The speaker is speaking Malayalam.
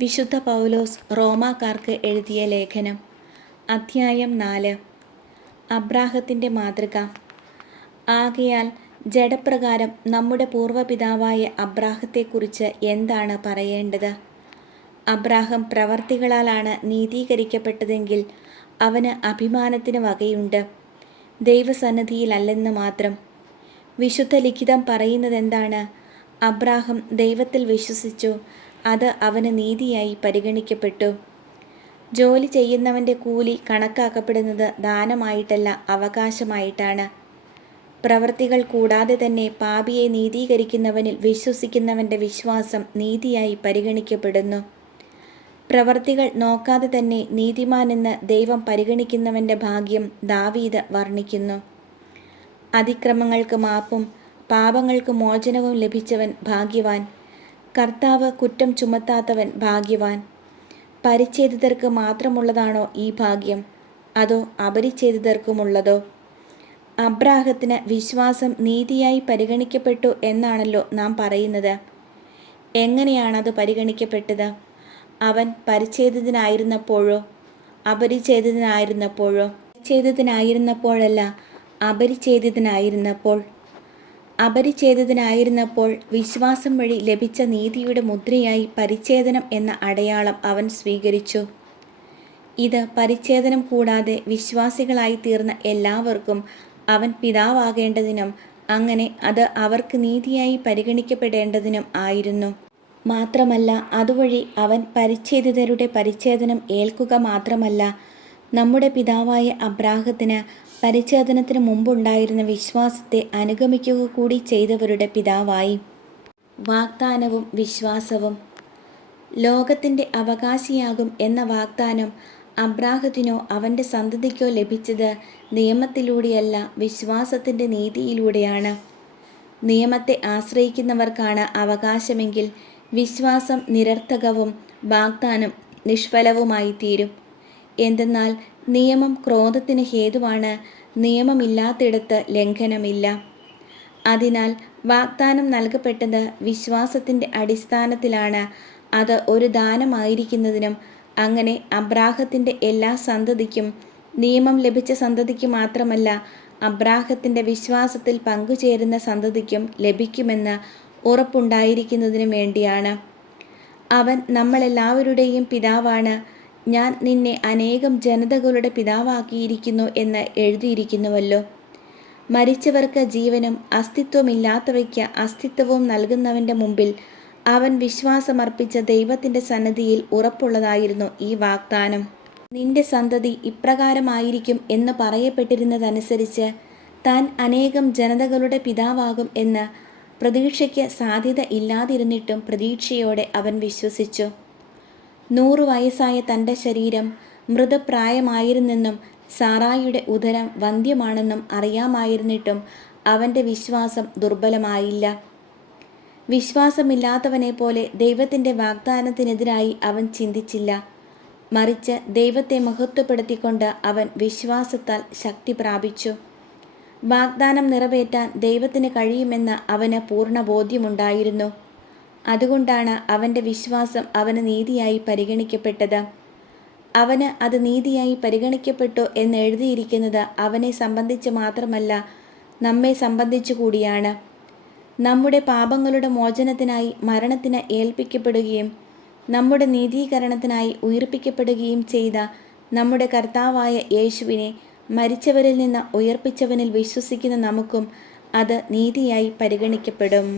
വിശുദ്ധ പൗലോസ് റോമാക്കാർക്ക് എഴുതിയ ലേഖനം അധ്യായം 4. അബ്രാഹത്തിൻ്റെ മാതൃക. ആകയാൽ ജഡപ്രകാരം നമ്മുടെ പൂർവ്വപിതാവായ അബ്രാഹത്തെക്കുറിച്ച് എന്താണ് പറയേണ്ടത്? അബ്രാഹം പ്രവർത്തികളാലാണ് നീതീകരിക്കപ്പെട്ടതെങ്കിൽ അവന് അഭിമാനത്തിന് വകയുണ്ട്, ദൈവസന്നിധിയിലല്ലെന്ന് മാത്രം. വിശുദ്ധ ലിഖിതം പറയുന്നതെന്താണ്? അബ്രാഹം ദൈവത്തിൽ വിശ്വസിച്ചു, അത് അവന് നീതിയായി പരിഗണിക്കപ്പെട്ടു. ജോലി ചെയ്യുന്നവൻ്റെ കൂലി കണക്കാക്കപ്പെടുന്നത് ദാനമായിട്ടല്ല, അവകാശമായിട്ടാണ്. പ്രവൃത്തികൾ കൂടാതെ തന്നെ പാപിയെ നീതീകരിക്കുന്നവനിൽ വിശ്വസിക്കുന്നവൻ്റെ വിശ്വാസം നീതിയായി പരിഗണിക്കപ്പെടുന്നു. പ്രവൃത്തികൾ നോക്കാതെ തന്നെ നീതിമാനെന്ന് ദൈവം പരിഗണിക്കുന്നവൻ്റെ ഭാഗ്യം ദാവീദ് വർണ്ണിക്കുന്നു. അതിക്രമങ്ങൾക്ക് മാപ്പും പാപങ്ങൾക്ക് മോചനവും ലഭിച്ചവൻ ഭാഗ്യവാൻ. കർത്താവ് കുറ്റം ചുമത്താത്തവൻ ഭാഗ്യവാൻ. പരിച്ഛേദിതർക്ക് മാത്രമുള്ളതാണോ ഈ ഭാഗ്യം, അതോ അപരിച്ഛേദിതർക്കുമുള്ളതോ? അബ്രാഹത്തിന് വിശ്വാസം നീതിയായി പരിഗണിക്കപ്പെട്ടു എന്നാണല്ലോ നാം പറയുന്നത്. എങ്ങനെയാണത് പരിഗണിക്കപ്പെട്ടത്? അവൻ പരിച്ഛേദിതനായിരുന്നപ്പോഴോ അപരിച്ഛേദിതനായിരുന്നപ്പോഴോ? പരിച്ഛേദിതനായിരുന്നപ്പോഴല്ല, അപരിച്ഛേദിതനായിരുന്നപ്പോൾ. അപരിച്ഛേദിതനായിരുന്നപ്പോൾ വിശ്വാസം വഴി ലഭിച്ച നീതിയുടെ മുദ്രയായി പരിച്ഛേദനം എന്ന അടയാളം അവൻ സ്വീകരിച്ചു. ഇത് പരിച്ഛേദനം കൂടാതെ വിശ്വാസികളായി തീർന്ന എല്ലാവർക്കും അവൻ പിതാവാകേണ്ടതിനും അങ്ങനെ അത് അവർക്ക് നീതിയായി പരിഗണിക്കപ്പെടേണ്ടതിനും ആയിരുന്നു. മാത്രമല്ല, അതുവഴി അവൻ പരിച്ഛേദിതരുടെ പരിച്ഛേദനം ഏൽക്കുക മാത്രമല്ല, നമ്മുടെ പിതാവായ അബ്രാഹത്തിന് പരിച്ഛേദനത്തിന് മുമ്പുണ്ടായിരുന്ന വിശ്വാസത്തെ അനുഗമിക്കുക കൂടി ചെയ്തവരുടെ പിതാവായി. വാഗ്ദാനവും വിശ്വാസവും. ലോകത്തിൻ്റെ അവകാശിയാകും എന്ന വാഗ്ദാനം അബ്രാഹത്തിനോ അവൻ്റെ സന്തതിക്കോ ലഭിച്ചത് നിയമത്തിലൂടെയല്ല, വിശ്വാസത്തിൻ്റെ നീതിയിലൂടെയാണ്. നിയമത്തെ ആശ്രയിക്കുന്നവർക്കാണ് അവകാശമെങ്കിൽ വിശ്വാസം നിരർത്ഥകവും വാഗ്ദാനം നിഷ്ഫലവുമായി തീരും. എന്തെന്നാൽ നിയമം ക്രോധത്തിന് ഹേതുവാണ്, നിയമമില്ലാത്തിടത്ത് ലംഘനമില്ല. അതിനാൽ വാഗ്ദാനം നൽകപ്പെട്ടത് വിശ്വാസത്തിൻ്റെ അടിസ്ഥാനത്തിലാണ്. അത് ഒരു ദാനമായിരിക്കുന്നതിനും അങ്ങനെ അബ്രാഹത്തിൻ്റെ എല്ലാ സന്തതിക്കും, നിയമം ലഭിച്ച സന്തതിക്ക് മാത്രമല്ല, അബ്രാഹത്തിൻ്റെ വിശ്വാസത്തിൽ പങ്കുചേരുന്ന സന്തതിക്കും ലഭിക്കുമെന്ന് ഉറപ്പുണ്ടായിരിക്കുന്നതിനും വേണ്ടിയാണ്. അവൻ നമ്മളെല്ലാവരുടെയും പിതാവാണ്. ഞാൻ നിന്നെ അനേകം ജനതകളുടെ പിതാവാക്കിയിരിക്കുന്നു എന്ന് എഴുതിയിരിക്കുന്നുവല്ലോ. മരിച്ചവർക്ക് ജീവനും അസ്തിത്വമില്ലാത്തവയ്ക്ക് അസ്തിത്വവും നൽകുന്നവൻ്റെ മുമ്പിൽ അവൻ വിശ്വാസമർപ്പിച്ച ദൈവത്തിൻ്റെ സന്നിധിയിൽ ഉറപ്പുള്ളതായിരുന്നു ഈ വാഗ്ദാനം. നിന്റെ സന്തതി ഇപ്രകാരമായിരിക്കും എന്ന് പറയപ്പെട്ടിരുന്നതനുസരിച്ച് താൻ അനേകം ജനതകളുടെ പിതാവാകും എന്ന് പ്രതീക്ഷയ്ക്ക് സാധ്യത ഇല്ലാതിരുന്നിട്ടും പ്രതീക്ഷയോടെ അവൻ വിശ്വസിച്ചു. 100 വയസ്സായ തൻ്റെ ശരീരം മൃതപ്രായമായിരുന്നെന്നും സാറായിയുടെ ഉദരം വന്ധ്യമാണെന്നും അറിയാമായിരുന്നിട്ടും അവൻ്റെ വിശ്വാസം ദുർബലമായില്ല. വിശ്വാസമില്ലാത്തവനെ പോലെ ദൈവത്തിൻ്റെ വാഗ്ദാനത്തിനെതിരായി അവൻ ചിന്തിച്ചില്ല. മറിച്ച് ദൈവത്തെ മഹത്വപ്പെടുത്തിക്കൊണ്ട് അവൻ വിശ്വാസത്താൽ ശക്തി പ്രാപിച്ചു. വാഗ്ദാനം നിറവേറ്റാൻ ദൈവത്തിന് കഴിയുമെന്ന് അവന് പൂർണ്ണ ബോധ്യമുണ്ടായിരുന്നു. അതുകൊണ്ടാണ് അവൻ്റെ വിശ്വാസം അവന് നീതിയായി പരിഗണിക്കപ്പെട്ടത്. അവന് അത് നീതിയായി പരിഗണിക്കപ്പെട്ടു എന്ന് എഴുതിയിരിക്കുന്നത് അവനെ സംബന്ധിച്ച് മാത്രമല്ല, നമ്മെ സംബന്ധിച്ചു കൂടിയാണ്. നമ്മുടെ പാപങ്ങളുടെ മോചനത്തിനായി മരണത്തിന് ഏൽപ്പിക്കപ്പെടുകയും നമ്മുടെ നീതീകരണത്തിനായി ഉയിർപ്പിക്കപ്പെടുകയും ചെയ്ത നമ്മുടെ കർത്താവായ യേശുവിനെ മരിച്ചവരിൽ നിന്ന് ഉയർപ്പിച്ചവനിൽ വിശ്വസിക്കുന്ന നമുക്കും അത് നീതിയായി പരിഗണിക്കപ്പെടും.